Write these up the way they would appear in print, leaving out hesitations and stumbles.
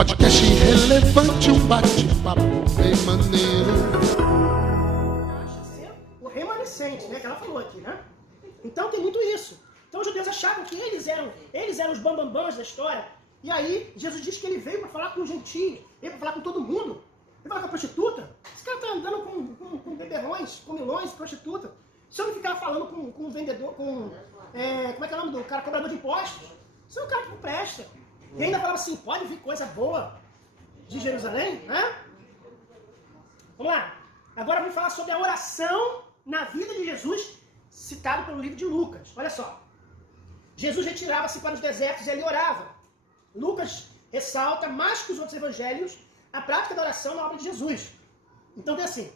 Podcast relevante, um bate-papo bem maneiro. Acha ser o remanescente, né? Que ela falou aqui, né? Então tem muito isso. Então os judeus achavam que eles eram os bambambãs da história. E aí Jesus diz que ele veio para falar com os gentios, veio para falar com todo mundo. Ele fala com a prostituta. Esse cara tá andando com beberrões, com milões, prostituta. Se eu não ficar falando com um vendedor, como é que é o nome do cara, cobrador de impostos, isso é um cara que não presta. E ainda falava assim, pode vir coisa boa de Jerusalém, né? Vamos lá. Agora vamos falar sobre a oração na vida de Jesus, citado pelo livro de Lucas. Olha só. Jesus retirava-se para os desertos e ali orava. Lucas ressalta, mais que os outros evangelhos, a prática da oração na obra de Jesus. Então tem assim,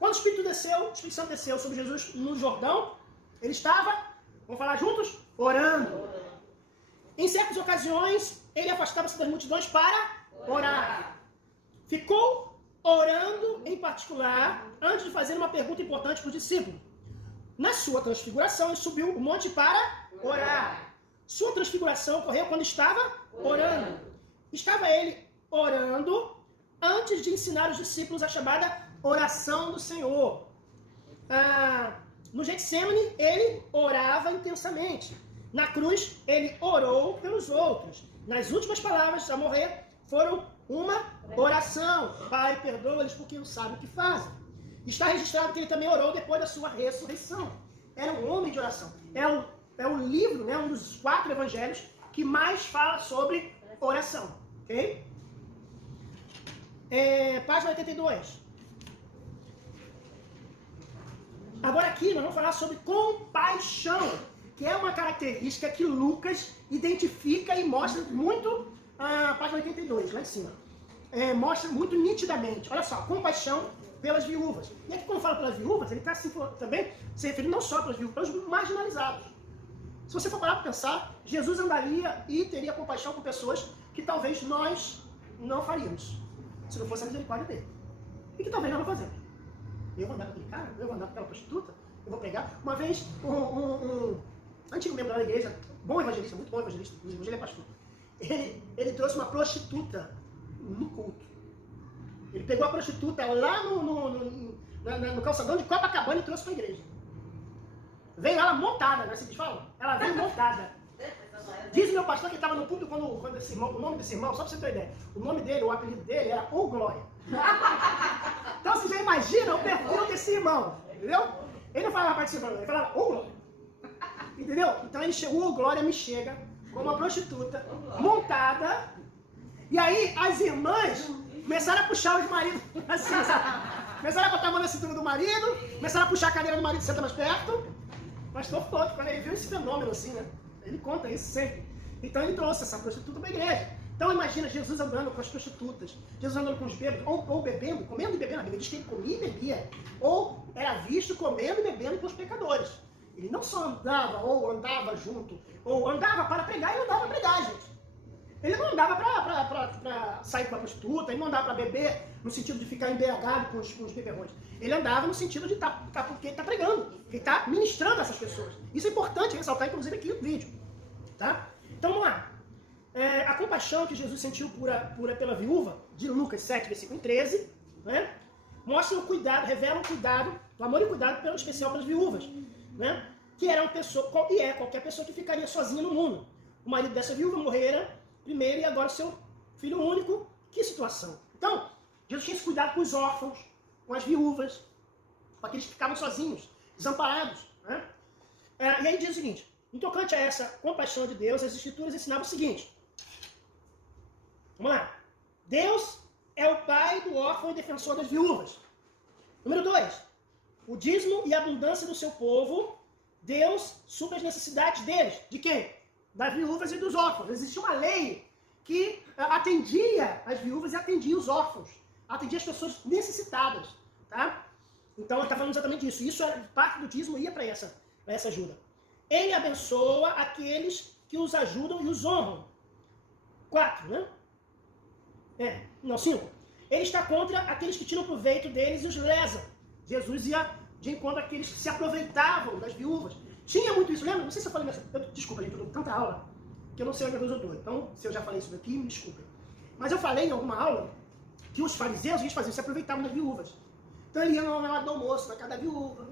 quando o Espírito Santo desceu sobre Jesus no Jordão, ele estava, vamos falar juntos? Orando. Em certas ocasiões, ele afastava-se das multidões para orar. Ficou orando em particular, antes de fazer uma pergunta importante para os discípulos. Na sua transfiguração, ele subiu o monte para orar. Sua transfiguração ocorreu quando estava orando. Estava ele orando antes de ensinar os discípulos a chamada oração do Senhor. No Getsêmani, ele orava intensamente. Na cruz, ele orou pelos outros. Nas últimas palavras a morrer, foram uma oração. Pai, perdoa-lhes porque não sabem o que fazem. Está registrado que ele também orou depois da sua ressurreição. Era um homem de oração. É o livro, né, um dos 4 evangelhos que mais fala sobre oração. Ok? Página 82. Agora aqui nós vamos falar sobre compaixão, que é uma característica que Lucas identifica e mostra muito, página 82, lá em cima. Mostra muito nitidamente. Olha só, compaixão pelas viúvas. E aqui quando fala pelas viúvas, ele está também se referindo não só pelas viúvas, pelos marginalizados. Se você for parar para pensar, Jesus andaria e teria compaixão com pessoas que talvez nós não faríamos, se não fosse a misericórdia dele. E que talvez nós não fazemos. Eu vou andar com aquele cara, eu vou andar com aquela prostituta, eu vou pregar. Uma vez, um antigo membro da igreja, bom evangelista, muito bom evangelista, inclusive hoje ele é pastor, ele trouxe uma prostituta no culto. Ele pegou a prostituta lá no calçadão de Copacabana e trouxe para a igreja. Veio ela montada, né? Vocês falam? Ela veio montada. Diz o meu pastor que estava no púlpito quando esse irmão, o nome desse irmão, só para você ter ideia, o nome dele, o apelido dele era O Glória. Então você já imagina o perfil desse irmão, entendeu? Ele não falava participando, ele falava O Glória. Entendeu? Então ele chegou, O Glória me chega com uma prostituta montada, e aí as irmãs começaram a puxar os maridos assim, sabe? Começaram a botar a mão na cintura do marido, começaram a puxar a cadeira do marido, senta mais perto. O pastor todo, quando ele viu esse fenômeno assim, né? Ele conta isso sempre. Então ele trouxe essa prostituta para a igreja. Então imagina Jesus andando com as prostitutas, Jesus andando com os bêbados, ou bebendo, comendo e bebendo. A Bíblia diz que ele comia e bebia. Ou era visto comendo e bebendo com os pecadores. Ele não só andava ou andava junto, ou andava para pregar e andava para pregar, gente. Ele não andava para sair com a prostituta, ele não andava para beber no sentido de ficar embriagado com os beberrões. Ele andava no sentido de porque ele está pregando, que está ministrando a essas pessoas. Isso é importante ressaltar, inclusive, aqui no vídeo. Tá? Então vamos lá. A compaixão que Jesus sentiu pela viúva, de Lucas 7, versículo 13, né? Mostra o cuidado, revela o cuidado, o amor e cuidado pelo especial pelas viúvas, né? Que era uma pessoa, e é qualquer pessoa que ficaria sozinha no mundo. O marido dessa viúva morrera primeiro e agora seu filho único. Que situação. Então, Jesus tinha esse cuidado com os órfãos, com as viúvas, com aqueles que ficavam sozinhos, desamparados, né? E aí diz o seguinte, no tocante a essa compaixão de Deus, as Escrituras ensinavam o seguinte. Vamos lá. Deus é o pai do órfão e defensor das viúvas. Número 2. O dízimo e a abundância do seu povo, Deus supre as necessidades deles. De quem? Das viúvas e dos órfãos. Existia uma lei que atendia as viúvas e atendia os órfãos. Atendia as pessoas necessitadas. Tá? Então ele está falando exatamente disso. Isso, parte do dízimo ia para essa ajuda. Ele abençoa aqueles que os ajudam e os honram. 4, né? 5. Ele está contra aqueles que tiram proveito deles e os lesam. Jesus ia de encontro àqueles que se aproveitavam das viúvas. Tinha muito isso, lembra? Não sei se eu falei nessa... Desculpa, gente, eu dou tanta aula que eu não sei onde eu estou. Então, se eu já falei isso daqui, me desculpem. Mas eu falei em alguma aula que os fariseus, eles faziam, se aproveitavam das viúvas. Então ele ia na hora do almoço, na casa da viúva.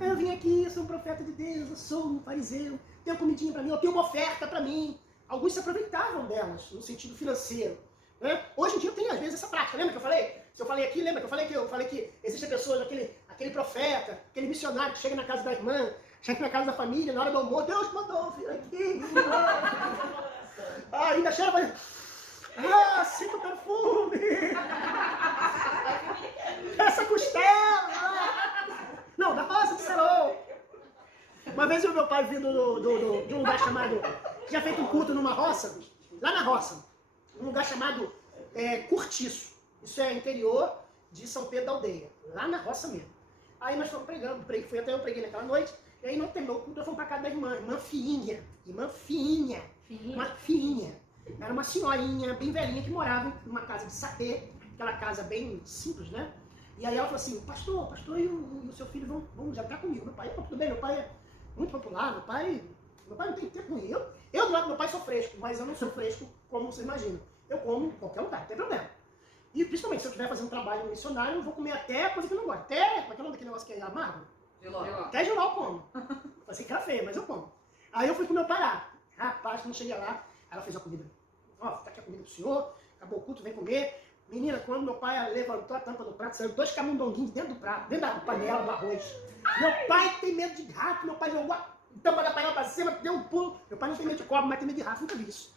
Eu vim aqui, eu sou um profeta de Deus, eu sou um fariseu, tenho comidinha para mim, eu tenho uma oferta para mim. Alguns se aproveitavam delas, no sentido financeiro. Né? Hoje em dia tem, às vezes, essa prática. Lembra que eu falei? Se eu falei aqui, lembra que eu falei que existem pessoas, aquele profeta, aquele missionário que chega na casa da irmã, chega na casa da família, na hora do almoço, Deus mandou vir aqui. Ainda chega e fala, sinto perfume. Essa costela. Não, da roça de Serol. Uma vez eu vi meu pai vindo de um lugar chamado, tinha feito um culto numa roça, lá na roça, um lugar chamado Curtiço. Isso é interior de São Pedro da Aldeia, lá na roça mesmo. Aí nós fomos pregando, foi até eu preguei naquela noite, e aí não terminou o culto, nós fomos pra casa da irmã Fiinha. Uma Fiinha. Era uma senhorinha bem velhinha que morava numa casa de sapê, aquela casa bem simples, né? E aí ela falou assim, pastor e o seu filho vão jantar comigo. Meu pai, tudo bem, meu pai é muito popular, meu pai não tem tempo com ele. Eu do lado do meu pai sou fresco, mas eu não sou fresco como vocês imaginam. Eu como em qualquer lugar, não tem problema. E principalmente se eu estiver fazendo um trabalho missionário, eu vou comer até coisa que eu não gosto. Até, como é que é o nome daquele negócio que é amargo? Até geló eu como. Assim que era feio, mas eu como. Aí eu fui com meu pai lá. Rapaz, quando eu cheguei lá, ela fez a comida. Ó, tá aqui a comida do senhor, acabou o culto, vem comer. Menina, quando meu pai levantou a tampa do prato, saíram 2 camundonguinhos dentro do prato, dentro da panela do arroz. Meu pai tem medo de rato, meu pai jogou a tampa da panela pra cima, deu um pulo. Meu pai não tem medo de cobra, mas tem medo de rato, nunca vi isso.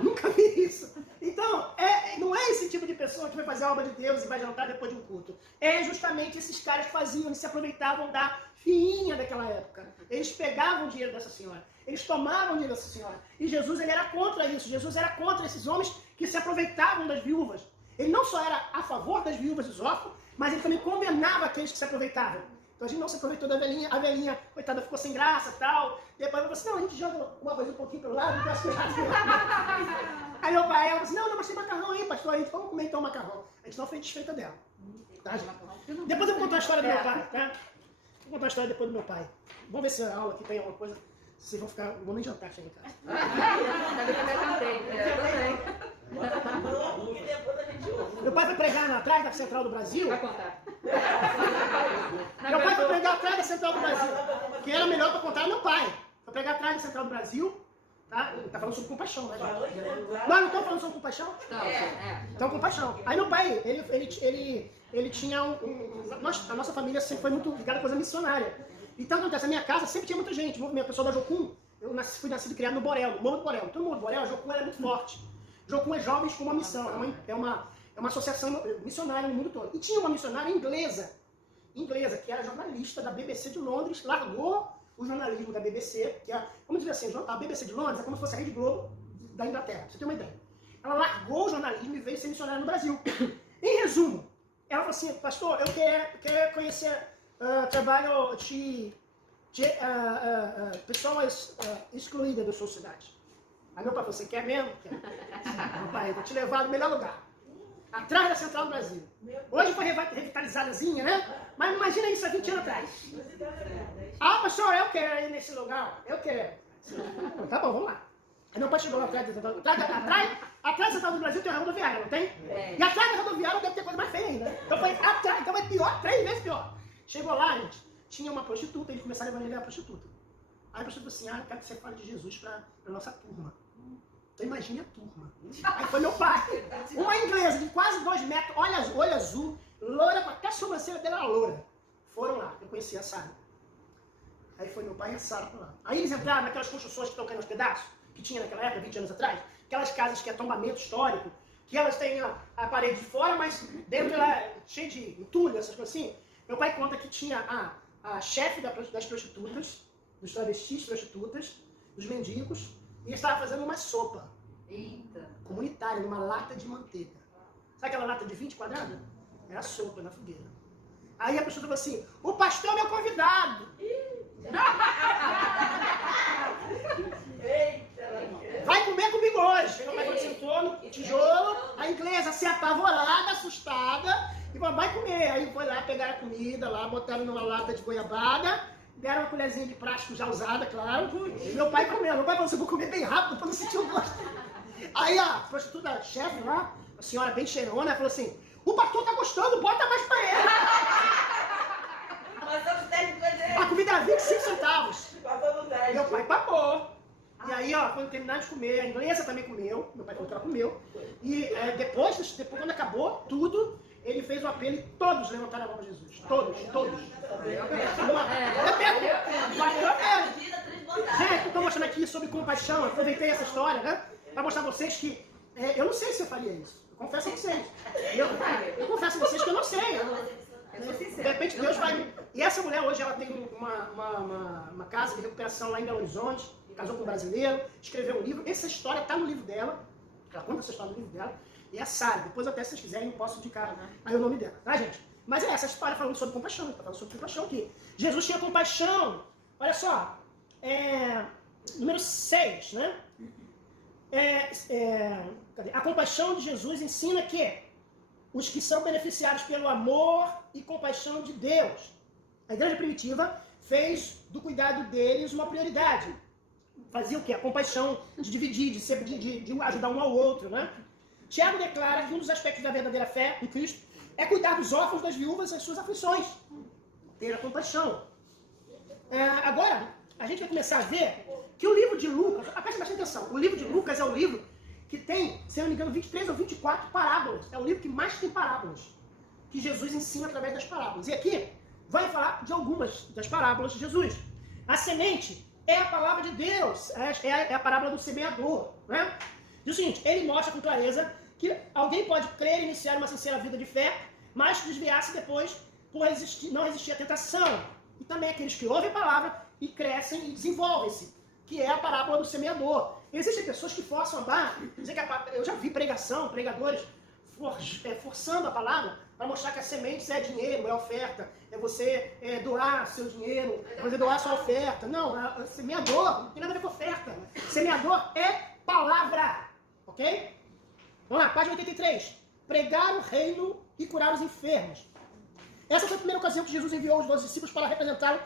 Nunca vi isso. Então, não é esse tipo de pessoa que vai fazer a obra de Deus e vai jantar depois de um culto. É justamente esses caras que faziam, eles se aproveitavam da fiinha daquela época. Eles pegavam o dinheiro dessa senhora, eles tomavam o dinheiro dessa senhora. E Jesus, ele era contra isso. Jesus era contra esses homens que se aproveitavam das viúvas. Ele não só era a favor das viúvas e dos órfãos, mas ele também condenava aqueles que se aproveitavam. Então a gente não se aproveitou da velhinha, a velhinha, coitada, ficou sem graça e tal. Depois ela falou assim, não, a gente joga uma coisa um pouquinho pelo lado, eu acho que Aí meu pai, ela falou assim, não, mas tem macarrão aí, pastor, a gente vamos comer então macarrão. A gente não foi desfeita dela. Tá, gente? Depois eu vou contar a história do meu pai, tá? Vou contar a história depois do meu pai. Vamos ver se a aula aqui tem alguma coisa. Vocês vão ficar, não vou nem jantar, chega em casa. Meu pai foi pregar atrás da Central do Brasil. Vai contar. Meu pai foi pregar atrás da Central do Brasil. Quem era melhor para contar era meu pai. Foi pregar atrás da Central do Brasil. Tá? Tá falando sobre compaixão, né, gente? Não estou falando sobre compaixão? Então, compaixão. Aí meu pai, ele tinha a nossa família sempre foi muito ligada a coisa missionária. Então, acontece, a minha casa sempre tinha muita gente. O pessoal da Jocum, fui nascido e criado no Borel, no Morro do Borel. Todo mundo do Borel, a Jocum era muito forte. Jocum é Jovens com uma Missão, é uma associação missionária no mundo todo. E tinha uma missionária inglesa, que era jornalista da BBC de Londres, largou o jornalismo da BBC, que é, vamos dizer assim, a BBC de Londres é como se fosse a Rede Globo da Inglaterra, pra você ter uma ideia. Ela largou o jornalismo e veio ser missionária no Brasil. Em resumo, ela falou assim, pastor, eu quero conhecer trabalho de pessoas excluídas da sociedade. Aí meu pai falou, você quer mesmo? Quer. Meu pai, eu vou te levar no melhor lugar. Atrás da Central do Brasil. Hoje foi revitalizadazinha, né? Mas imagina isso há 20 anos atrás. Ah, pastor, eu quero ir nesse lugar. Eu quero. Tá bom, vamos lá. Aí meu pai chegou lá atrás da Central do Brasil. Atrás da Central do Brasil tem a rodoviária, não tem? E atrás da rodoviária deve ter coisa mais feia ainda. Então foi atrás, então é pior, 3 vezes pior. Chegou lá, gente, tinha uma prostituta, eles começaram a evangelizar a prostituta. Aí a prostituta falou assim, eu quero que você fale de Jesus pra nossa turma. Então imagine a turma. Aí foi meu pai, uma inglesa de quase 2 metros, olho azul, loira, até a sobrancelha dela era loura. Foram lá, eu conheci a Sara. Aí foi meu pai e a Sara pra lá. Aí eles entraram naquelas construções que estão caindo aos pedaços, que tinha naquela época, 20 anos atrás, aquelas casas que é tombamento histórico, que elas têm a parede de fora, mas dentro ela é cheia de entulho, essas coisas assim. Meu pai conta que tinha a chefe das prostitutas, dos travestis prostitutas, dos mendigos, e estava fazendo uma sopa. Eita. Comunitária, numa lata de manteiga. Sabe aquela lata de 20 quadrados? Era sopa na fogueira. Aí a prostituta falou assim, o pastor é meu convidado. Vai comer comigo hoje. Meu pai quando sentou no tijolo, a inglesa se apavorada, assustada, e falou, vai comer. Aí foi lá, pegaram a comida lá, botaram numa lata de goiabada, deram uma colherzinha de plástico já usada, claro, e meu pai comeu. Meu pai falou assim, vou comer bem rápido para não sentir o gosto. Aí a prostituta chefe lá, a senhora bem cheirona, falou assim, o pastor tá gostando, bota mais pra ele. A comida era 25 centavos. Meu pai papou. E aí, ó, quando terminar de comer, a inglesa também comeu, meu pai falou que ela comeu. E depois, quando acabou tudo, ele fez o apelo e todos levantaram a mão a Jesus. Todos. Gente, eu tô mostrando aqui sobre compaixão, aproveitei essa história, né? Pra mostrar a vocês que eu não sei se eu faria isso. Eu confesso a vocês. Eu confesso a vocês que eu não sei. De repente Deus vai... E essa mulher hoje, ela tem uma casa de recuperação lá em Belo Horizonte, casou com um brasileiro, escreveu um livro. Essa história tá no livro dela. Ela conta essa história no livro dela. E é a Sara. Depois até, se vocês quiserem, eu posso indicar aí o nome dela, tá, gente? Mas essa história falando sobre compaixão. Tá falando sobre compaixão aqui. Jesus tinha compaixão. Olha só. Número 6, né? A compaixão de Jesus ensina que os que são beneficiados pelo amor e compaixão de Deus. A igreja primitiva fez do cuidado deles uma prioridade. Fazia o quê? A compaixão de dividir, de ajudar um ao outro, né? Tiago declara que um dos aspectos da verdadeira fé em Cristo é cuidar dos órfãos, das viúvas e das suas aflições. Ter a compaixão. Agora, a gente vai começar a ver que o livro de Lucas, preste bastante atenção, o livro de Lucas é o livro que tem, se eu não me engano, 23 ou 24 parábolas. É o livro que mais tem parábolas, que Jesus ensina através das parábolas. E aqui vai falar de algumas das parábolas de Jesus. A semente é a palavra de Deus, é a parábola do semeador, né? Diz o seguinte, ele mostra com clareza que alguém pode crer e iniciar uma sincera vida de fé, mas desviar-se depois por não resistir à tentação. E também aqueles que ouvem a palavra e crescem e desenvolvem-se, que é a parábola do semeador. Existem pessoas que forçam a barra, eu já vi pregadores forçando a palavra para mostrar que a semente é dinheiro, é oferta, é você doar seu dinheiro, é você doar sua oferta. Não, semeador não tem nada a ver com oferta. Semeador é palavra, ok? Vamos lá, página 83. Pregar o reino e curar os enfermos. Essa foi a primeira ocasião que Jesus enviou os 12 discípulos para representá-lo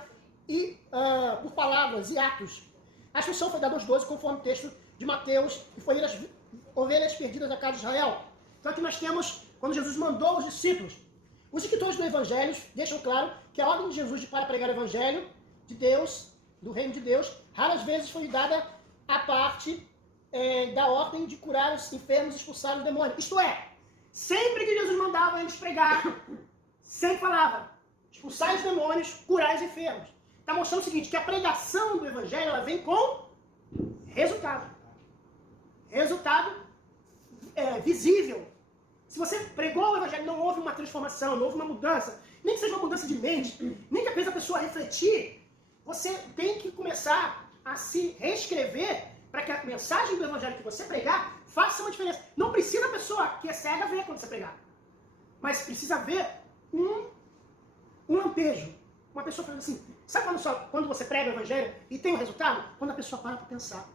por palavras e atos. A instrução foi dada aos 12, conforme o texto de Mateus, que foi as ovelhas perdidas da casa de Israel. Então aqui nós temos, quando Jesus mandou os discípulos, os escritores do Evangelho deixam claro que a ordem de Jesus para pregar o Evangelho de Deus, do reino de Deus, raras vezes foi dada a parte da ordem de curar os enfermos e expulsar os demônios. Isto é, sempre que Jesus mandava eles pregar, sempre falava, expulsar os demônios, curar os enfermos. Está mostrando o seguinte, que a pregação do Evangelho ela vem com resultado. Resultado visível. Se você pregou o Evangelho, não houve uma transformação, não houve uma mudança, nem que seja uma mudança de mente, nem que fez a pessoa refletir, você tem que começar a se reescrever para que a mensagem do Evangelho que você pregar faça uma diferença. Não precisa a pessoa que é cega ver quando você pregar, mas precisa ver um lampejo. Uma pessoa falando assim, sabe quando você prega o Evangelho e tem um resultado? Quando a pessoa para pensar.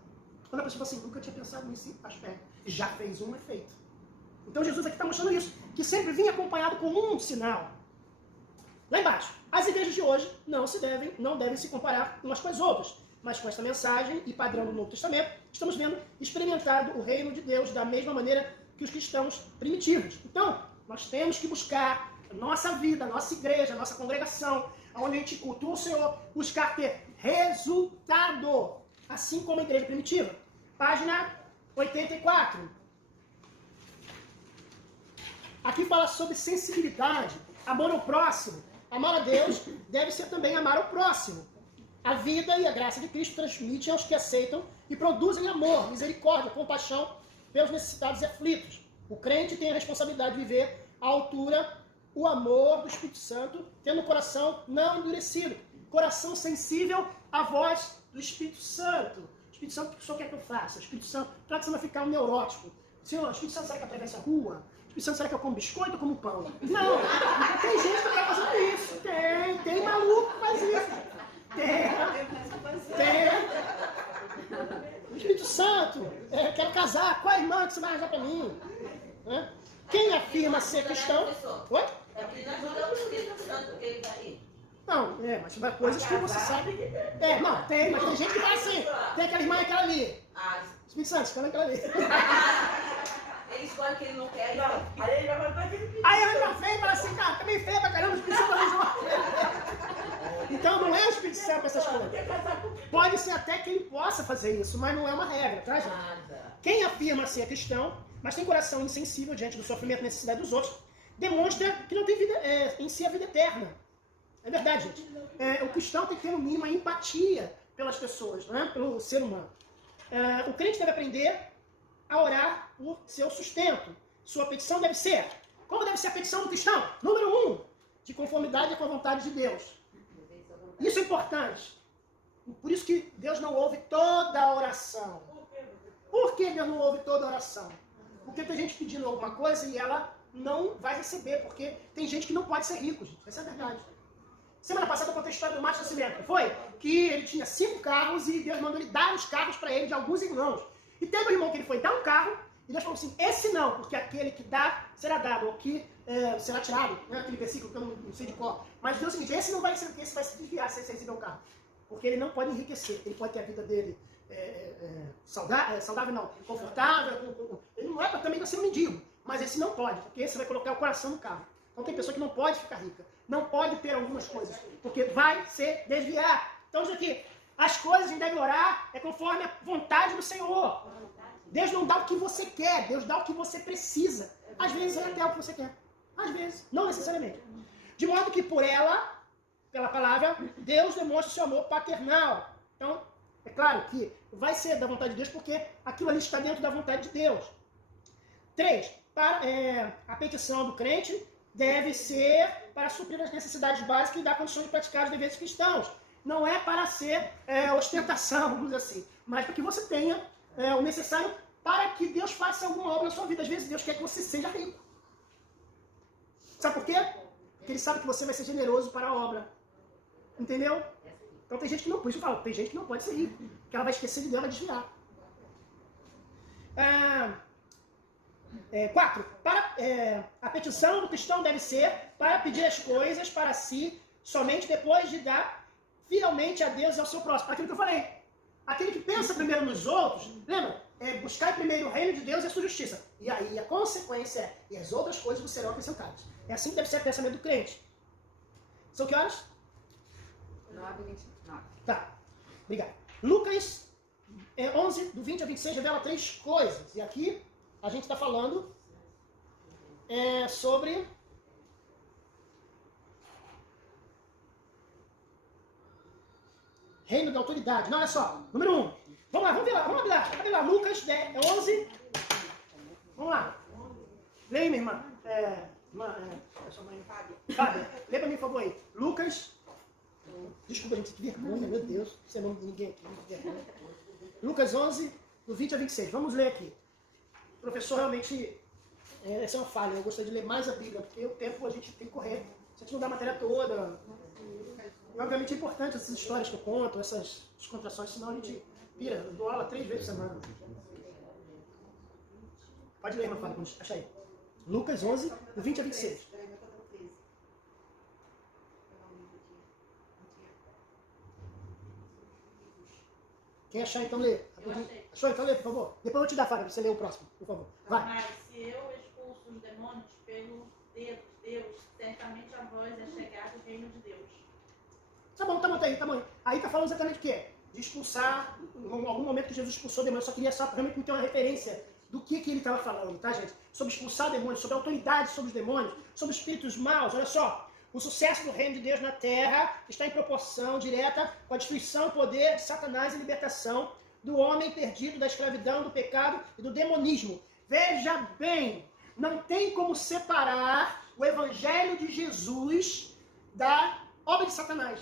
Quando a pessoa fala assim, nunca tinha pensado nesse aspecto. Já fez um efeito. Então Jesus aqui está mostrando isso, que sempre vinha acompanhado com um sinal. Lá embaixo, as igrejas de hoje não devem se comparar umas com as outras. Mas com esta mensagem e padrão do Novo Testamento, estamos vendo experimentado o reino de Deus da mesma maneira que os cristãos primitivos. Então, nós temos que buscar a nossa vida, a nossa igreja, a nossa congregação, onde a gente cultua o Senhor, buscar ter resultado, assim como a igreja primitiva. Página 84. Aqui fala sobre sensibilidade, amor ao próximo. Amar a Deus deve ser também amar ao próximo. A vida e a graça de Cristo transmitem aos que aceitam e produzem amor, misericórdia, compaixão pelos necessitados e aflitos. O crente tem a responsabilidade de viver à altura o amor do Espírito Santo, tendo o coração não endurecido, coração sensível à voz do Espírito Santo. O Espírito Santo, o que o Senhor quer que eu faça? O Espírito Santo, para que você não ficar um neurótico. Senhor, o Espírito Santo, será que atravessa a rua? O Espírito Santo, será que eu como biscoito ou como pão? Não, tem gente que está fazendo isso. Tem maluco que faz isso. Tem. O Espírito Santo, quero casar, qual irmã que você vai arranjar para mim? Quem afirma ser cristão... Oi? É porque nós jogamos o Espírito Santo, porque ele está aí. Não, mas vai coisas que você sabe... não, tem, mas tem gente que fala assim, tem aquela irmã e aquela ali. Ah, Espírito Santo, escolhe aquela ali. ele escolhe que ele não quer. Não, aí ele vai voltar aquele Aí ela já vem e fala assim, cara, também feia pra caramba, o Espírito Santo vai Então não é o Espírito Santo essas coisas. Pode ser até que ele possa fazer isso, mas não é uma regra, tá, gente? Nada. Quem afirma ser cristão, mas tem coração insensível diante do sofrimento e necessidade dos outros, demonstra que não tem vida, em si a vida eterna. É verdade, gente. O cristão tem que ter, no mínimo, a empatia pelas pessoas, né? Pelo ser humano. O crente deve aprender a orar por seu sustento. Sua petição deve ser... Como deve ser a petição do cristão? Número 1, de conformidade com a vontade de Deus. Isso é importante. Por isso que Deus não ouve toda a oração. Por que Deus não ouve toda a oração? Porque tem gente pedindo alguma coisa e ela não vai receber, porque tem gente que não pode ser rico, gente. Essa é a verdade. Semana passada eu contei a história do Márcio Nascimento, foi? Que ele tinha 5 carros e Deus mandou ele dar os carros para ele de alguns irmãos. E teve um irmão que ele foi dar um carro e Deus falou assim, esse não, porque aquele que dá será dado, ou que será tirado, né? Aquele versículo que eu não sei de cor. Mas Deus é o seguinte, esse não vai ser, esse vai se desviar se você receber um carro. Porque ele não pode enriquecer, ele pode ter a vida dele saudável não, confortável, ele não é para também ser um mendigo, mas esse não pode, porque esse vai colocar o coração no carro. Então tem pessoa que não pode ficar rica, não pode ter algumas coisas, porque vai se desviar. Então isso aqui, as coisas a gente deve orar conforme a vontade do Senhor. Deus não dá o que você quer, Deus dá o que você precisa. Às vezes é até o que você quer, às vezes, não necessariamente. De modo que por ela, pela palavra, Deus demonstra o seu amor paternal. Então, é claro que vai ser da vontade de Deus, porque aquilo ali está dentro da vontade de Deus. 3. A petição do crente deve ser para suprir as necessidades básicas e dar condições de praticar os deveres cristãos. Não é para ser ostentação, vamos dizer assim, mas para que você tenha o necessário para que Deus faça alguma obra na sua vida. Às vezes Deus quer que você seja rico. Sabe por quê? Porque Ele sabe que você vai ser generoso para a obra. Entendeu? Então tem gente que não, por isso eu falo, tem gente que não pode ser rico, que ela vai esquecer de Deus, vai desviar. 4. A petição do cristão deve ser para pedir as coisas para si, somente depois de dar fielmente a Deus e ao seu próximo. Aquilo que eu falei. Aquele que pensa primeiro nos outros, lembra? Buscar primeiro o reino de Deus e a sua justiça. E aí a consequência e as outras coisas vos serão acrescentadas. É assim que deve ser o pensamento do crente. São que horas? 9:29. Tá, obrigado. Lucas 11, do 20 a 26, revela 3 coisas. E aqui a gente está falando sobre reino da autoridade. Não, olha só. Número 1. Vamos lá, vamos ver lá. Lucas 11. Vamos lá. Leia, minha irmã. Sua mãe. Fábio, lê pra mim, por favor, aí. Lucas. Desculpa, gente, que vergonha, meu Deus. Você não de ninguém aqui, que vergonha. Lucas 11, do 20 a 26. Vamos ler aqui. O professor realmente. Essa é uma falha. Eu gostaria de ler mais a Bíblia, porque o tempo a gente tem que correr. Se a gente não dá a matéria toda. E, obviamente é importante essas histórias que eu conto, essas descontrações, senão a gente pira. Eu dou aula 3 vezes por semana. Pode ler, Mafalda, quando achar aí. Lucas 11, do 20 a 26. Quem achar, então lê. Achou? Então lê, por favor. Depois eu vou te dar, Fábio, pra você ler o próximo, por favor. Vai. Mas se eu expulso os demônios pelos dedos de Deus, certamente a vós é chegado o reino de Deus. Tá bom. Aí tá falando exatamente o quê? De expulsar, em algum momento que Jesus expulsou demônios. Eu só queria realmente ter uma referência do que ele estava falando, tá, gente? Sobre expulsar demônios, sobre a autoridade sobre os demônios, sobre espíritos maus. Olha só. O sucesso do reino de Deus na terra está em proporção direta com a destruição, poder de Satanás e libertação do homem perdido da escravidão, do pecado e do demonismo. Veja bem, não tem como separar o evangelho de Jesus da obra de Satanás.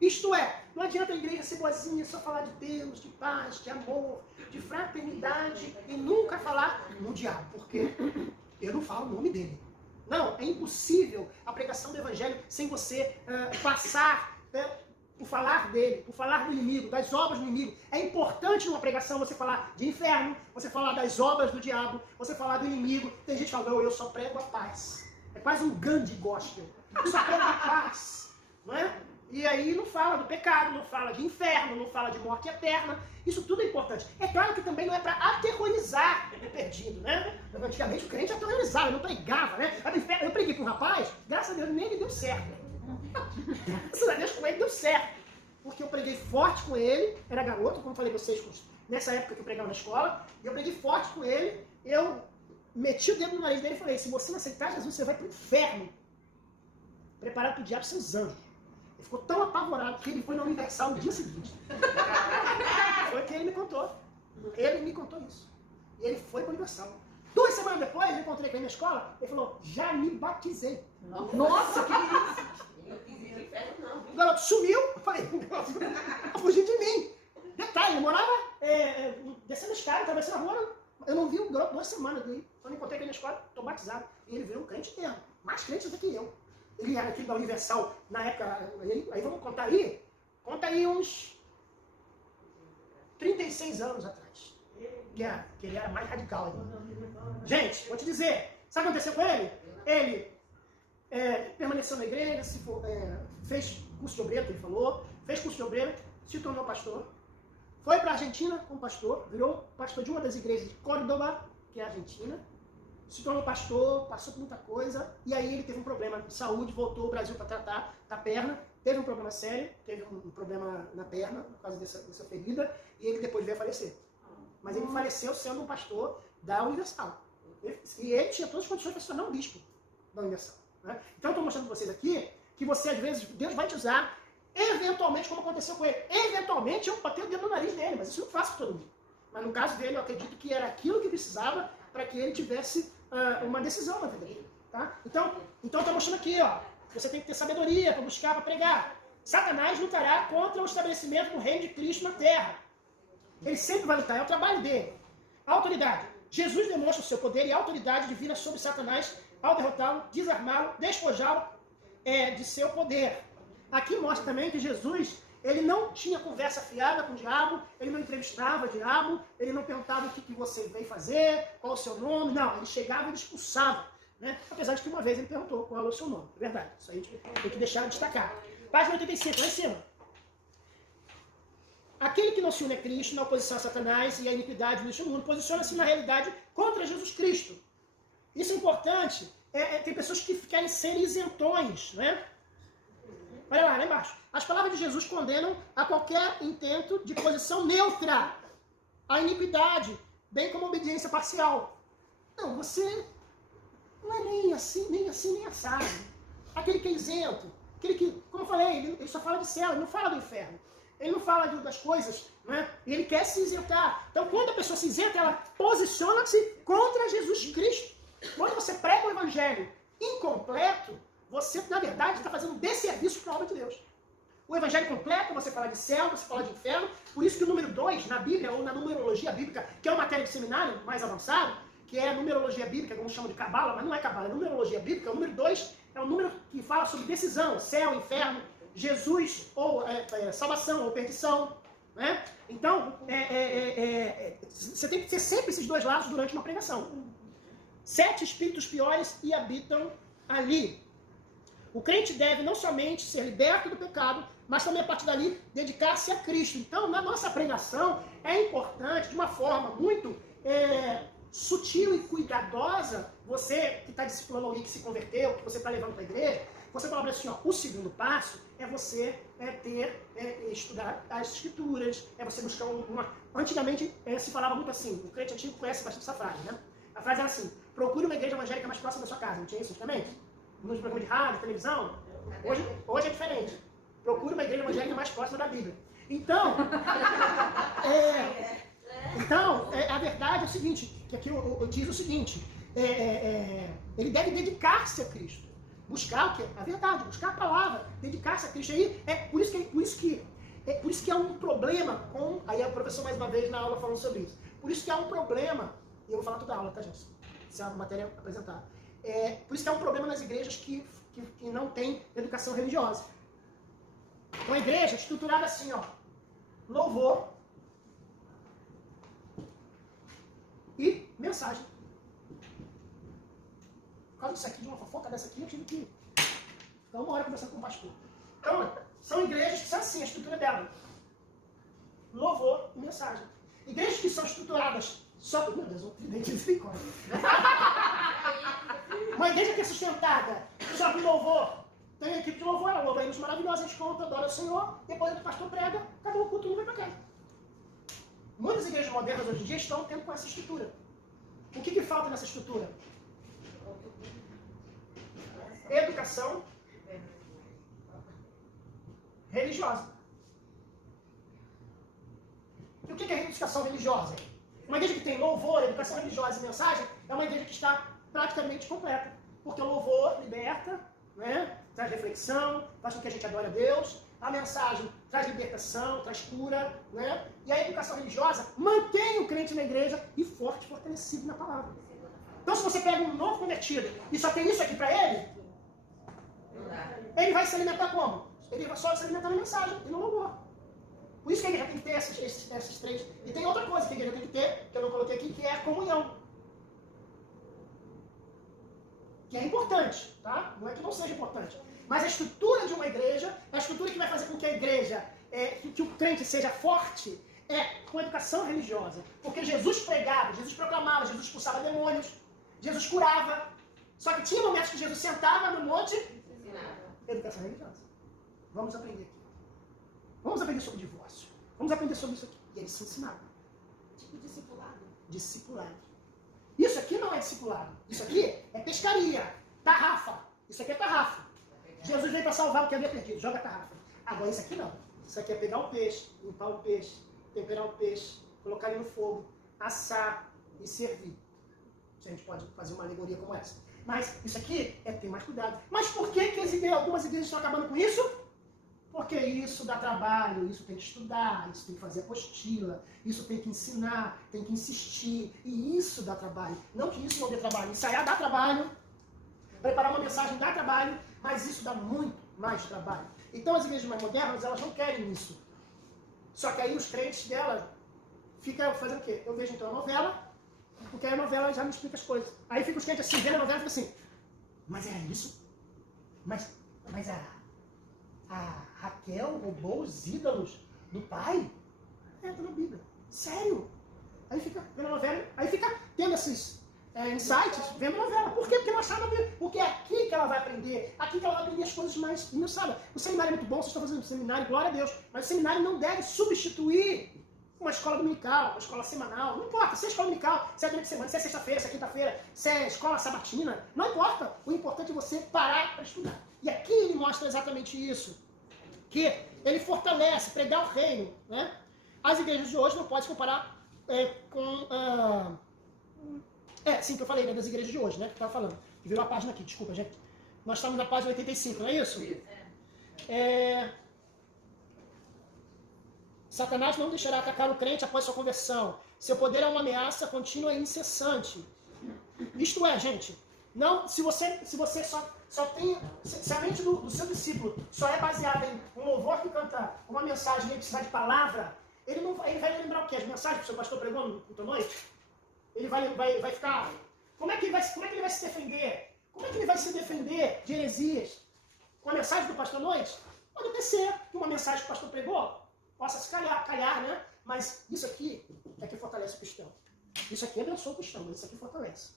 Isto é, não adianta a igreja ser boazinha, só falar de Deus, de paz, de amor, de fraternidade e nunca falar no diabo, porque eu não falo o nome dele. Não, é impossível a pregação do evangelho sem você passar por falar dele, por falar do inimigo, das obras do inimigo. É importante numa pregação você falar de inferno, você falar das obras do diabo, você falar do inimigo. Tem gente que fala, não, eu só prego a paz. É quase um Gandhi gospel. Eu só prego a paz. Não é? E aí não fala do pecado, não fala de inferno, não fala de morte eterna. Isso tudo é importante. É claro que também não é para aterrorizar o perdido, né? Antigamente o crente aterrorizava, não pregava, né? Eu preguei para um rapaz, graças a Deus nem ele deu certo. Graças a Deus com ele deu certo. Porque eu preguei forte com ele, era garoto, como falei para vocês, nessa época que eu pregava na escola, e eu preguei forte com ele, eu meti o dedo no nariz dele e falei, se você não aceitar Jesus, você vai para o inferno. Preparado para o diabo e seus anjos. Ele ficou tão apavorado que ele foi na Universal no dia seguinte. Foi que ele me contou. Ele me contou isso. E ele foi para a Universal. 2 semanas depois, eu encontrei com ele na escola, ele falou, já me batizei. Nossa, que isso! Eu quis ir no inferno, não. O garoto sumiu, eu falei, o garoto fugiu de mim. Detalhe, ele morava descendo a escada, atravessando a rua, eu não vi o garoto 2 semanas. Quando eu encontrei com ele na escola, estou batizado. E ele virou um crente mesmo, mais crente do que eu. Ele era aquele da Universal, na época, aí vamos contar aí, conta aí uns 36 anos atrás, que ele era mais radical ainda. Gente, vou te dizer, sabe o que aconteceu com ele? Ele permaneceu na igreja, fez curso de obreiro, que ele falou, fez curso de obreiro, se tornou pastor, foi para a Argentina como pastor, virou pastor de uma das igrejas de Córdoba, que é a Argentina, se tornou pastor, passou por muita coisa, e aí ele teve um problema de saúde, voltou ao Brasil para tratar da perna, teve um problema sério, teve um problema na perna, por causa dessa ferida, e ele depois veio a falecer. Mas ele faleceu sendo um pastor da Universal. E ele tinha todas as condições para se tornar um bispo da Universal. Né? Então eu estou mostrando para vocês aqui, que você às vezes, Deus vai te usar, eventualmente, como aconteceu com ele. Eventualmente eu botei o dedo no nariz dele, mas isso eu não faço com todo mundo. Mas no caso dele, eu acredito que era aquilo que precisava para que ele tivesse uma decisão na vida dele. Tá? Então eu estou mostrando aqui, ó, você tem que ter sabedoria para buscar, para pregar. Satanás lutará contra o estabelecimento do reino de Cristo na terra. Ele sempre vai lutar, é o trabalho dele. A autoridade. Jesus demonstra o seu poder e a autoridade divina sobre Satanás ao derrotá-lo, desarmá-lo, despojá-lo de seu poder. Aqui mostra também que Jesus, ele não tinha conversa fiada com o diabo, ele não entrevistava o diabo, ele não perguntava o que você veio fazer, qual é o seu nome, não, ele chegava e ele expulsava. Né? Apesar de que uma vez ele perguntou qual é o seu nome, é verdade, isso aí a gente tem que deixar de destacar. Página 85, lá em cima. Aquele que não se une a Cristo, na oposição a Satanás e a iniquidade do mundo, posiciona-se na realidade contra Jesus Cristo. Isso é importante. Tem pessoas que querem ser isentões, né? Olha lá embaixo. As palavras de Jesus condenam a qualquer intento de posição neutra, a iniquidade, bem como a obediência parcial. Não, você não é nem assim, nem assado. Aquele que é isento, aquele que, como eu falei, ele só fala de céu, ele não fala do inferno. Ele não fala das coisas, né? Ele quer se isentar. Então, quando a pessoa se isenta, ela posiciona-se contra Jesus Cristo. Quando você prega o evangelho incompleto, você, na verdade, está fazendo um desserviço para a obra de Deus. O evangelho completo, você fala de céu, você fala de inferno. Por isso que o número 2, na Bíblia, ou na numerologia bíblica, que é uma matéria de seminário mais avançado, que é a numerologia bíblica, como chamam de cabala, mas não é cabala, é numerologia bíblica. O número 2 é um número que fala sobre decisão, céu, inferno, Jesus, ou salvação, ou perdição. Né? Então, você tem que ter sempre esses dois lados durante uma pregação. 7 espíritos piores e habitam ali. O crente deve não somente ser liberto do pecado, mas também a partir dali dedicar-se a Cristo. Então, na nossa pregação, é importante, de uma forma muito sutil e cuidadosa, você que está discipulando alguém que se converteu, que você está levando para a igreja, você fala assim, ó, o segundo passo é você estudar as escrituras, é você buscar uma... Antigamente se falava muito assim, o crente antigo conhece bastante essa frase, né? A frase era assim, procure uma igreja evangélica mais próxima da sua casa, não tinha isso antigamente? Nos programas de rádio, televisão, hoje é diferente. Procure uma igreja evangélica mais próxima da Bíblia. Então, a verdade é o seguinte, que aqui eu diz o seguinte, ele deve dedicar-se a Cristo. Buscar o quê? A verdade, buscar a palavra, dedicar-se a Cristo. Aí, por isso que há um problema com... Aí o professor mais uma vez na aula falando sobre isso. Por isso que há um problema, e eu vou falar toda a aula, tá, gente? Se é uma matéria apresentada. Por isso que há um problema nas igrejas que não tem educação religiosa. Uma igreja estruturada assim, ó, louvor e mensagem. Por causa disso aqui, de uma fofoca dessa aqui, eu tive que ficar uma hora conversando com o pastor. Então, são igrejas que são assim, a estrutura dela. Louvor e mensagem. Igrejas que são estruturadas só... Meu Deus, um tridente de misericórdia. Uma igreja que é sustentada só por louvor. Tem a equipe de louvor, ela louva hinos maravilhosos, a gente conta, adora o Senhor, depois o pastor prega, acabou o culto e vai para casa. Muitas igrejas modernas hoje em dia estão tendo com essa estrutura. O que falta nessa estrutura? Educação religiosa. E o que é educação religiosa? Uma igreja que tem louvor, educação religiosa e mensagem é uma igreja que está praticamente completa. Porque o louvor liberta, né? Traz reflexão, faz com que a gente adore a Deus. A mensagem traz libertação, traz cura, né? E a educação religiosa mantém o crente na igreja e forte, fortalecido na palavra. Então, se você pega um novo convertido e só tem isso aqui para ele vai se alimentar como? Ele vai só se alimentar na mensagem e no louvor. Por isso que a igreja tem que ter esses três. E tem outra coisa que a igreja tem que ter, que eu não coloquei aqui, que é a comunhão. Que é importante, tá? Não é que não seja importante. Mas a estrutura de uma igreja, a estrutura que vai fazer com que a igreja, que o crente seja forte, é com educação religiosa. Porque Jesus pregava, Jesus proclamava, Jesus expulsava demônios, Jesus curava. Só que tinha momentos que Jesus sentava no monte. Educação religiosa. Vamos aprender aqui. Vamos aprender sobre divórcio. Vamos aprender sobre isso aqui. E eles se ensinavam. Tipo discipulado. Discipulado. Isso aqui não é discipulado. Isso aqui é pescaria. Tarrafa. Isso aqui é tarrafa. Jesus veio para salvar o que havia perdido. Joga tarrafa. Agora isso aqui não. Isso aqui é pegar o peixe, limpar o peixe, temperar o peixe, colocar ele no fogo, assar e servir. A gente pode fazer uma alegoria como essa. Mas isso aqui é ter mais cuidado. Mas por que algumas igrejas estão acabando com isso? Porque isso dá trabalho, isso tem que estudar, isso tem que fazer apostila, isso tem que ensinar, tem que insistir. E isso dá trabalho. Não que isso não dê trabalho. Ensaiar dá trabalho, preparar uma mensagem dá trabalho, mas isso dá muito mais trabalho. Então as igrejas mais modernas, elas não querem isso. Só que aí os crentes dela ficam fazendo o quê? Eu vejo então a novela, porque a novela já me explica as coisas. Aí fica os crentes assim, vendo a novela e fica assim, mas era isso? Mas a Raquel roubou os ídolos do pai? Tá na Bíblia. Sério? Aí fica vendo a novela, aí fica tendo esses insights, vendo a novela. Por quê? Porque não sabe a Bíblia. Porque é aqui que ela vai aprender. Aqui que ela vai aprender as coisas mais engraçadas. O seminário é muito bom, vocês estão fazendo seminário, glória a Deus. Mas o seminário não deve substituir uma escola dominical, uma escola semanal. Não importa, se é escola dominical, se é durante a semana, se é sexta-feira, se é quinta-feira, se é escola sabatina. Não importa. O importante é você parar para estudar. E aqui ele mostra exatamente isso. Que ele fortalece, pregar o reino. Né? As igrejas de hoje não podem se comparar com... sim, que eu falei, né, das igrejas de hoje, né? Que eu estava falando. Que virou a página aqui, desculpa, gente. Nós estamos na página 85, não é isso? Satanás não deixará atacar o crente após sua conversão. Seu poder é uma ameaça contínua e incessante. Isto é, gente, não, se você só tem, se a mente do seu discípulo só é baseada em um louvor que canta uma mensagem e ele precisar de palavra, ele vai lembrar o quê? As mensagens que o seu pastor pregou no noite? Ele vai ficar... Como é que ele vai se defender? Como é que ele vai se defender de heresias? Com a mensagem do pastor noite? Pode até ser que uma mensagem que o pastor pregou possa se calhar, né? Mas isso aqui é que fortalece o cristão. Isso aqui abençoa o cristão, mas isso aqui fortalece.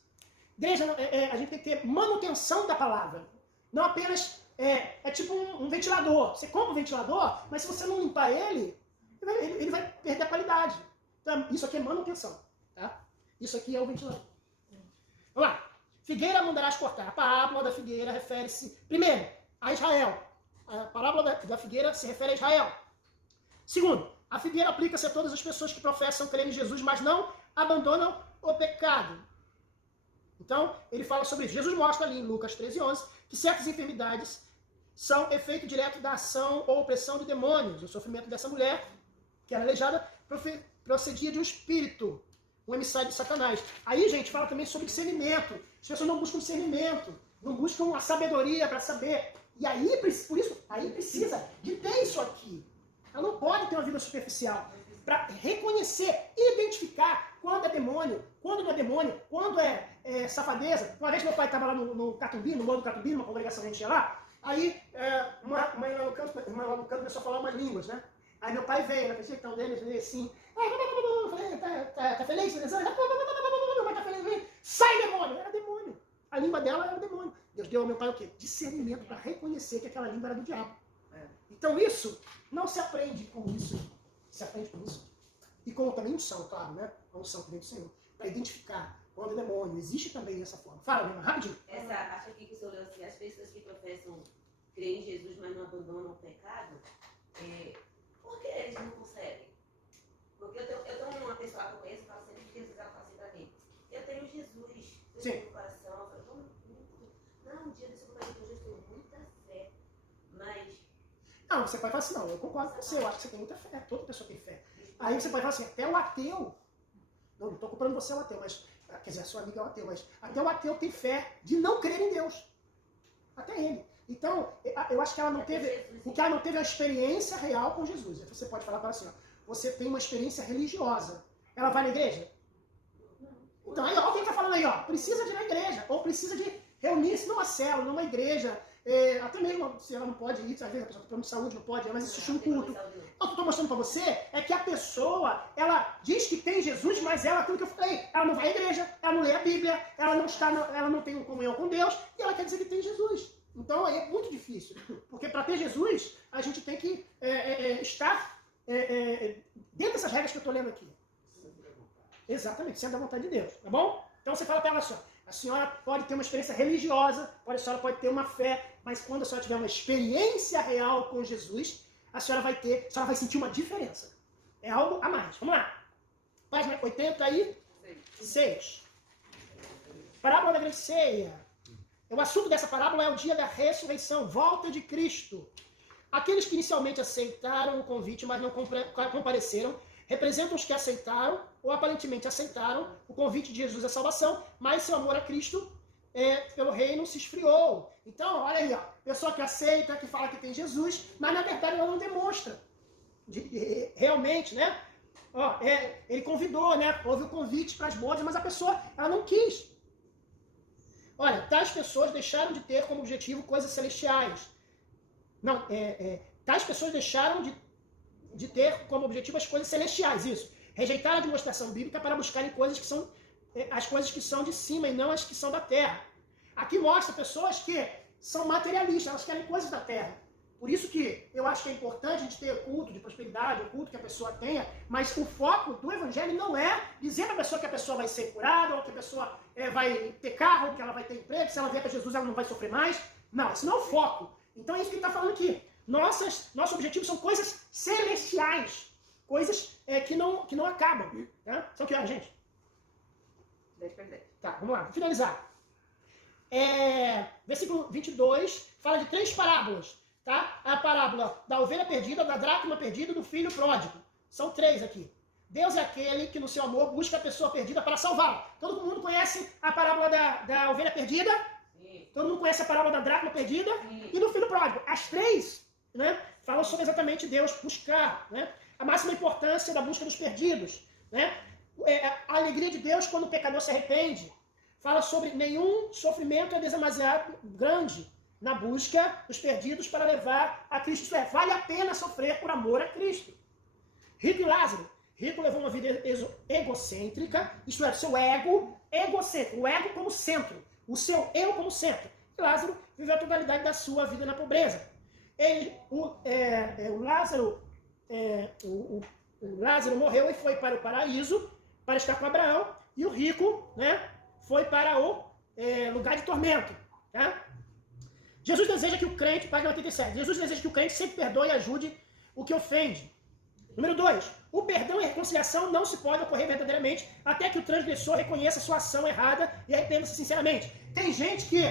Igreja, a gente tem que ter manutenção da palavra. Não apenas... É tipo um ventilador. Você compra um ventilador, mas se você não limpar ele vai perder a qualidade. Então, isso aqui é manutenção. Tá? Isso aqui é o ventilador. Vamos lá. Figueira mandarás cortar. A parábola da figueira refere-se, primeiro, a Israel. A parábola da figueira se refere a Israel. Segundo, a figueira aplica-se a todas as pessoas que professam crer em Jesus, mas não abandonam o pecado. Então, ele fala sobre isso. Jesus mostra ali em Lucas 13:11 que certas enfermidades são efeito direto da ação ou opressão de demônios. O sofrimento dessa mulher, que era aleijada, procedia de um espírito, um emissário de Satanás. Aí, gente, fala também sobre discernimento. As pessoas não buscam discernimento, não buscam a sabedoria para saber. E aí, por isso, aí precisa de ter isso aqui. Ela não pode ter uma vida superficial. Para reconhecer, identificar quando é demônio, quando não é demônio, quando é safadeza. Uma vez meu pai estava lá no Catumbi, no Morro do Catumbi, numa congregação que a gente ia lá, Aí, uma irmã no canto começou a falar umas línguas, né? Aí meu pai veio, na percepção dele, veio assim, eu falei, tá feliz? Meu pai tá feliz, sai demônio! Era demônio. A língua dela era demônio. Deus deu ao meu pai o quê? Discernimento para reconhecer que aquela língua era do diabo. Então isso não se aprende com isso. Se aprende com isso. E com também unção, claro, né? A unção que vem do Senhor. Para identificar quando é demônio. Existe também dessa forma. Fala, minha irmã, rapidinho. Essa, acho aqui que o senhor leu assim, as pessoas que professam crer em Jesus, mas não abandonam o pecado, por que eles não conseguem? Porque eu tenho uma pessoa que eu conheço, fala sempre de Jesus, ela fala assim pra mim, eu tenho Jesus no coração, eu falo, não, um dia desse eu vou fazer com Jesus, tenho muita fé, mas... Não, você pode falar assim, não, eu concordo com você, eu acho que você tem muita fé, toda pessoa tem fé. Aí você pode falar assim, até o ateu, não estou comprando você é o ateu, mas, quer dizer, a sua amiga é o ateu, mas até o ateu tem fé de não crer em Deus. Até ele. Então, eu acho que ela não teve, porque ela não teve a experiência real com Jesus. Aí você pode falar para ela assim, ó, você tem uma experiência religiosa. Ela vai na igreja? Então, aí, ó, alguém está falando aí, ó, precisa de ir na igreja, ou precisa de reunir-se numa célula, numa igreja, até mesmo se ela não pode ir, às vezes a pessoa tem problema de saúde, não pode, mas assistir um culto. O que eu estou mostrando para você é que a pessoa, ela diz que tem Jesus, mas ela, aquilo que eu falei, ela não vai à igreja, ela não lê a Bíblia, ela não tem comunhão com Deus, e ela quer dizer que tem Jesus. Então aí é muito difícil, porque para ter Jesus, a gente tem que estar dentro dessas regras que eu estou lendo aqui. Exatamente, sendo da vontade de Deus, tá bom? Então você fala para ela assim, a senhora pode ter uma experiência religiosa, a senhora pode ter uma fé, mas quando a senhora tiver uma experiência real com Jesus, a senhora vai sentir uma diferença. É algo a mais. Vamos lá. Página 86. Parábola da grande ceia. O assunto dessa parábola é o dia da ressurreição, volta de Cristo. Aqueles que inicialmente aceitaram o convite, mas não compareceram, representam os que aceitaram, ou aparentemente aceitaram, o convite de Jesus à salvação, mas seu amor a Cristo pelo reino se esfriou. Então, olha aí, ó, pessoa que aceita, que fala que tem Jesus, mas na verdade ela não demonstra. Realmente, né? Ó, ele convidou, né? Houve o convite para as bodas, mas a pessoa ela não quis. Olha, tais pessoas deixaram de ter como objetivo coisas celestiais. Não, tais pessoas deixaram de ter como objetivo as coisas celestiais, isso. Rejeitaram a demonstração bíblica para buscarem coisas que são as coisas que são de cima e não as que são da terra. Aqui mostra pessoas que são materialistas, elas querem coisas da terra. Por isso que eu acho que é importante a gente ter culto de prosperidade, o culto que a pessoa tenha, mas o foco do evangelho não é dizer para a pessoa que a pessoa vai ser curada, ou que a pessoa vai ter carro, ou que ela vai ter emprego, que se ela vier para Jesus ela não vai sofrer mais. Não, esse não é o foco. Então é isso que ele está falando aqui. Nosso objetivo são coisas celestiais, coisas que não acabam. Tá? São que horas, gente? 10:10. Tá, vamos lá, vou finalizar. Versículo 22 fala de 3 parábolas. Tá? A parábola da ovelha perdida, da dracma perdida e do filho pródigo. São 3 aqui. Deus é aquele que no seu amor busca a pessoa perdida para salvá-la. Todo mundo conhece a parábola da ovelha perdida? Sim. Todo mundo conhece a parábola da dracma perdida? Sim. E do filho pródigo. As 3, né, falam sobre exatamente Deus buscar, né, a máxima importância da busca dos perdidos. Né? A alegria de Deus quando o pecador se arrepende. Fala sobre nenhum sofrimento é demasiado grande na busca dos perdidos para levar a Cristo. Isto é, vale a pena sofrer por amor a Cristo. Rico e Lázaro. Rico levou uma vida egocêntrica, isto é, seu ego egocêntrico, o ego como centro, o seu eu como centro. E Lázaro viveu a totalidade da sua vida na pobreza. O Lázaro morreu e foi para o paraíso para estar com Abraão, e o rico, né, foi para o lugar de tormento. Tá? Jesus deseja que o crente, página 87, Jesus deseja que o crente sempre perdoe e ajude o que ofende. Número 2, o perdão e a reconciliação não se pode ocorrer verdadeiramente até que o transgressor reconheça sua ação errada e arrependa-se sinceramente. Tem gente que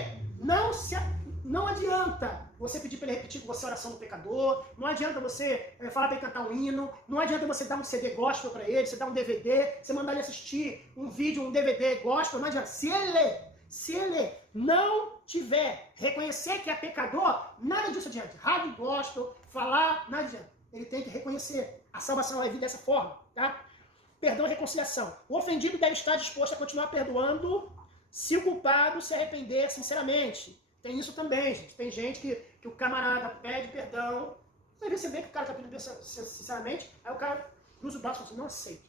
não adianta você pedir para ele repetir com você a oração do pecador, não adianta você falar para ele cantar um hino, não adianta você dar um CD gospel para ele, você dar um DVD, você mandar ele assistir um vídeo, um DVD gospel, não adianta. Se ele não tiver, reconhecer que é pecador, nada disso adianta. Rádio gospel, falar, nada adianta. Ele tem que reconhecer. A salvação vai vir dessa forma. Tá? Perdão e reconciliação. O ofendido deve estar disposto a continuar perdoando se o culpado se arrepender sinceramente. Tem isso também, gente. Tem gente que o camarada pede perdão, aí você vê que o cara está pedindo sinceramente, aí o cara cruza o braço e fala assim, não aceito.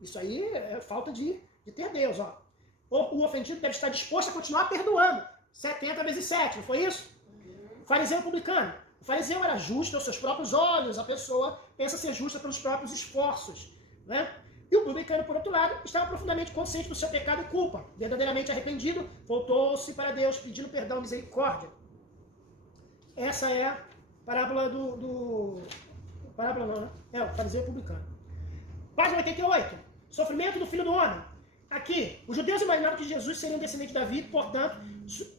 Isso aí é falta de ter Deus, ó. O ofendido deve estar disposto a continuar perdoando. 70 vezes 7, não foi isso? O fariseu é publicano. O fariseu era justo aos seus próprios olhos, a pessoa pensa ser justa pelos próprios esforços, né? E o publicano, por outro lado, estava profundamente consciente do seu pecado e culpa. Verdadeiramente arrependido, voltou-se para Deus, pedindo perdão e misericórdia. Essa é a parábola Parábola não, né? É, o fariseu e o publicano. Página 88. Sofrimento do Filho do Homem. Aqui, os judeus imaginavam que Jesus seria um descendente de Davi, portanto,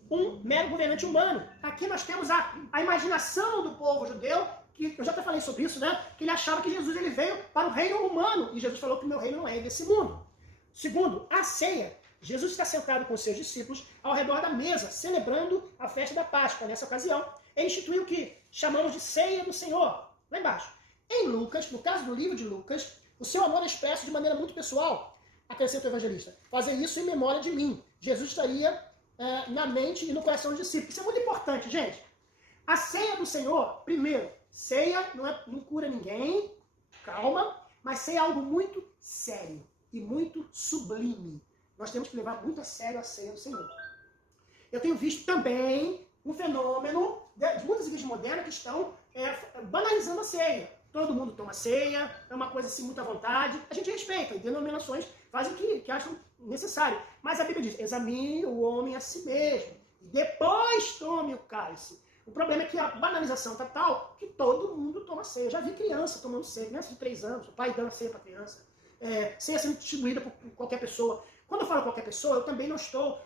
um mero governante humano. Aqui nós temos a imaginação do povo judeu, que eu já até falei sobre isso, né? Que ele achava que Jesus ele veio para o reino humano. E Jesus falou que o meu reino não é desse mundo. Segundo, a ceia. Jesus está sentado com seus discípulos ao redor da mesa, celebrando a festa da Páscoa. Nessa ocasião, ele instituiu o que chamamos de ceia do Senhor. Lá embaixo. Em Lucas, no caso do livro de Lucas, o seu amor é expresso de maneira muito pessoal. Acrescenta o evangelista. Fazer isso em memória de mim. Jesus estaria na mente e no coração dos discípulos. Isso é muito importante, gente. A ceia do Senhor, primeiro, ceia não cura ninguém, calma, mas ceia é algo muito sério e muito sublime. Nós temos que levar muito a sério a ceia do Senhor. Eu tenho visto também um fenômeno de muitas igrejas modernas que estão banalizando a ceia. Todo mundo toma ceia, é uma coisa assim, muito à vontade. A gente respeita, e denominações fazem o que acham necessário. Mas a Bíblia diz, examine o homem a si mesmo, e depois tome o cálice. O problema é que a banalização está tal que todo mundo toma ceia. Eu já vi criança tomando ceia, criança de 3 anos, o pai dando ceia para a criança. Ceia sendo distribuída por qualquer pessoa. Quando eu falo qualquer pessoa, eu também não estou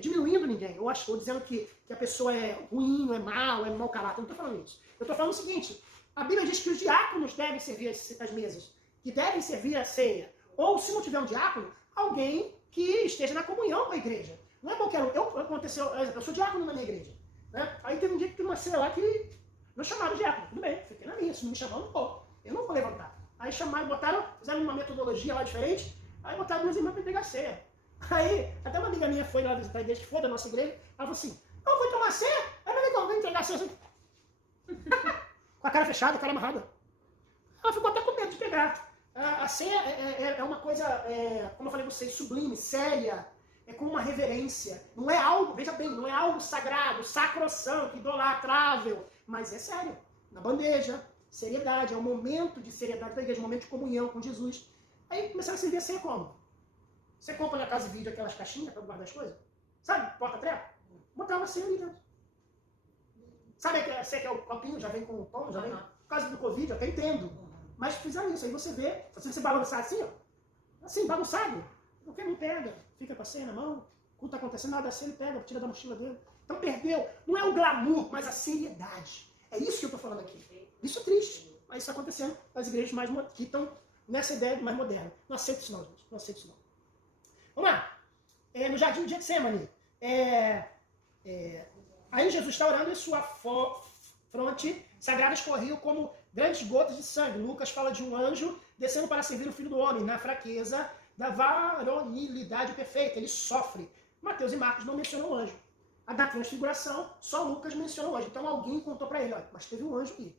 diminuindo ninguém. Eu estou dizendo que a pessoa é ruim, é mau caráter. Eu não estou falando isso. Eu estou falando o seguinte, a Bíblia diz que os diáconos devem servir as mesas, que devem servir a ceia. Ou, se não tiver um diácono, alguém que esteja na comunhão com a igreja. Não é qualquer um. Eu sou diácono na minha igreja. Né? Aí teve um dia que teve uma ceia lá que não chamaram o diácono. Tudo bem, fiquei na minha. Se não me chamaram, não vou. Eu não vou levantar. Aí chamaram, fizeram uma metodologia lá diferente, aí botaram 2 irmãs para entregar ceia. Aí, até uma amiga minha foi lá visitar a igreja, que foi da nossa igreja, ela falou assim, eu vou tomar ceia? Aí eu falei, vou entregar ceia assim. Com a cara fechada, a cara amarrada. Ela ficou até com medo de pegar. A ceia é uma coisa, como eu falei pra vocês, sublime, séria, é com uma reverência. Não é algo, veja bem, não é algo sagrado, sacrossanto, idolatrável, mas é sério. Na bandeja, seriedade, é um momento de seriedade da igreja, um momento de comunhão com Jesus. Aí começaram a servir a ceia como? Você compra na casa de vídeo aquelas caixinhas para guardar as coisas? Sabe, porta-treco? Botava a ceia ali dentro. Sabe a ceia que é o copinho, já vem com o pão, já vem? Por causa do Covid, eu até entendo. Mas fizeram isso, aí você vê, se você balançar assim, ó, assim, bagunçado, qualquer um pega, fica com a ceia na mão, quando tá acontecendo nada assim, ele pega, tira da mochila dele. Então perdeu, não é o glamour, mas a seriedade. É isso que eu tô falando aqui. Isso é triste, mas isso tá acontecendo nas igrejas que estão nessa ideia mais moderna. Não aceito isso não, gente, não aceito isso não. Vamos lá, no jardim de Getsemane, aí Jesus está orando e sua fronte sagrada escorriam como grandes gotas de sangue. Lucas fala de um anjo descendo para servir o Filho do Homem, na fraqueza da varonilidade perfeita. Ele sofre. Mateus e Marcos não mencionam o anjo. A da transfiguração, só Lucas menciona o anjo. Então alguém contou para ele, olha, mas teve um anjo aí.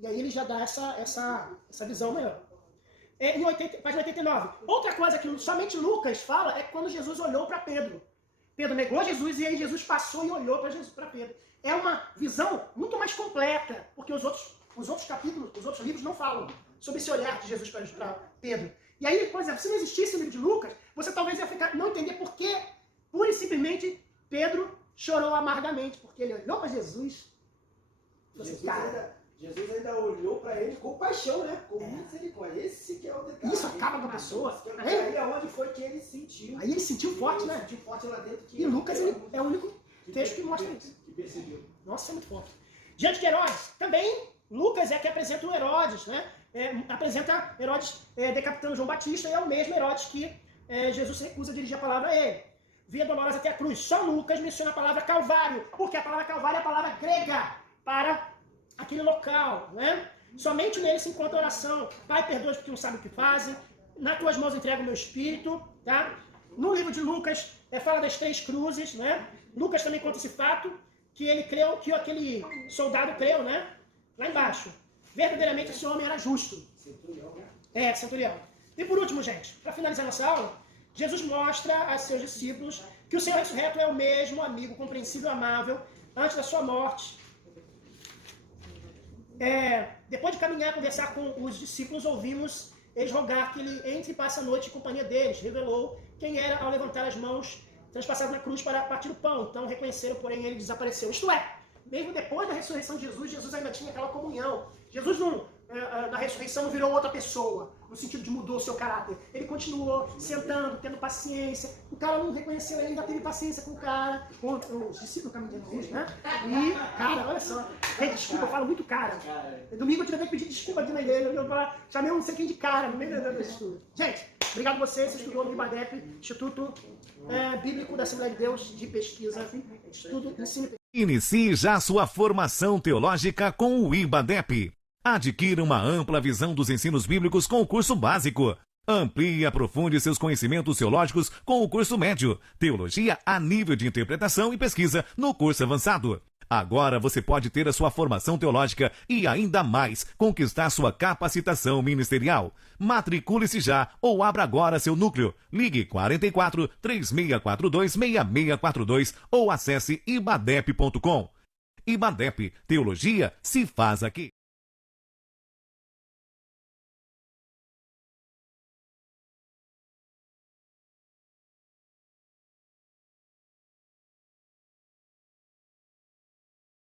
E aí ele já dá essa visão maior. Página 89. Outra coisa que somente Lucas fala é quando Jesus olhou para Pedro. Pedro negou Jesus e aí Jesus passou e olhou para Pedro. É uma visão muito mais completa, porque os outros capítulos, os outros livros não falam sobre esse olhar de Jesus para Pedro. E aí, por exemplo, se não existisse o livro de Lucas, você talvez ia não entender por que, pura e simplesmente, Pedro chorou amargamente, porque ele olhou para Jesus. Jesus ainda olhou para ele com paixão, né? Com misericórdia. Esse que é o detalhe. Isso acaba com a pessoa. Aí é onde foi que ele sentiu. Aí ele sentiu forte, né? Sentiu forte lá dentro. E Lucas é o único texto que mostra isso. Que percebeu. Nossa, é muito forte. Diante de Herodes, também Lucas é que apresenta o Herodes, né? Apresenta Herodes decapitando João Batista, e é o mesmo Herodes que Jesus recusa dirigir a palavra a ele. Via dolorosa até a cruz. Só Lucas menciona a palavra Calvário, porque a palavra Calvário é a palavra grega para aquele local, né? Somente nele se encontra a oração. Pai, perdoa-os porque não sabem o que fazem. Nas tuas mãos entrego o meu espírito, tá? No livro de Lucas, fala das 3 cruzes, né? Lucas também conta esse fato, que ele creu, que aquele soldado creu, né? Lá embaixo. Verdadeiramente esse homem era justo. Centurião, né? Centurião. E por último, gente, para finalizar nossa aula, Jesus mostra a seus discípulos que o Senhor ressurreto é o mesmo amigo, compreensível e amável, antes da sua morte. Depois de caminhar, conversar com os discípulos, ouvimos eles rogar que ele entre e passe a noite em companhia deles. Revelou quem era ao levantar as mãos, transpassado na cruz para partir o pão. Então reconheceram, porém ele desapareceu. Isto é, mesmo depois da ressurreição de Jesus, Jesus ainda tinha aquela comunhão. Jesus na ressurreição não virou outra pessoa, no sentido de mudou o seu caráter. Ele continuou sentando, tendo paciência. O cara não reconheceu, ele ainda teve paciência com o cara, com os discípulos caminhando de Jesus, né? E, cara, olha só. Desculpa, eu falo muito cara. Domingo eu tive que pedir desculpa aqui na igreja, eu chamei um não sei quem de cara no meio do estudo. Gente, obrigado a vocês, você estudou no IBADEP, Instituto Bíblico da Assembleia de Deus de Pesquisa, Estudo, Ensino e Inicie já sua formação teológica com o IBADEP. Adquira uma ampla visão dos ensinos bíblicos com o curso básico. Amplie e aprofunde seus conhecimentos teológicos com o curso médio. Teologia a nível de interpretação e pesquisa no curso avançado. Agora você pode ter a sua formação teológica e ainda mais conquistar sua capacitação ministerial. Matricule-se já ou abra agora seu núcleo. Ligue 44 3642 6642 ou acesse ibadep.com. IBADEP, teologia se faz aqui.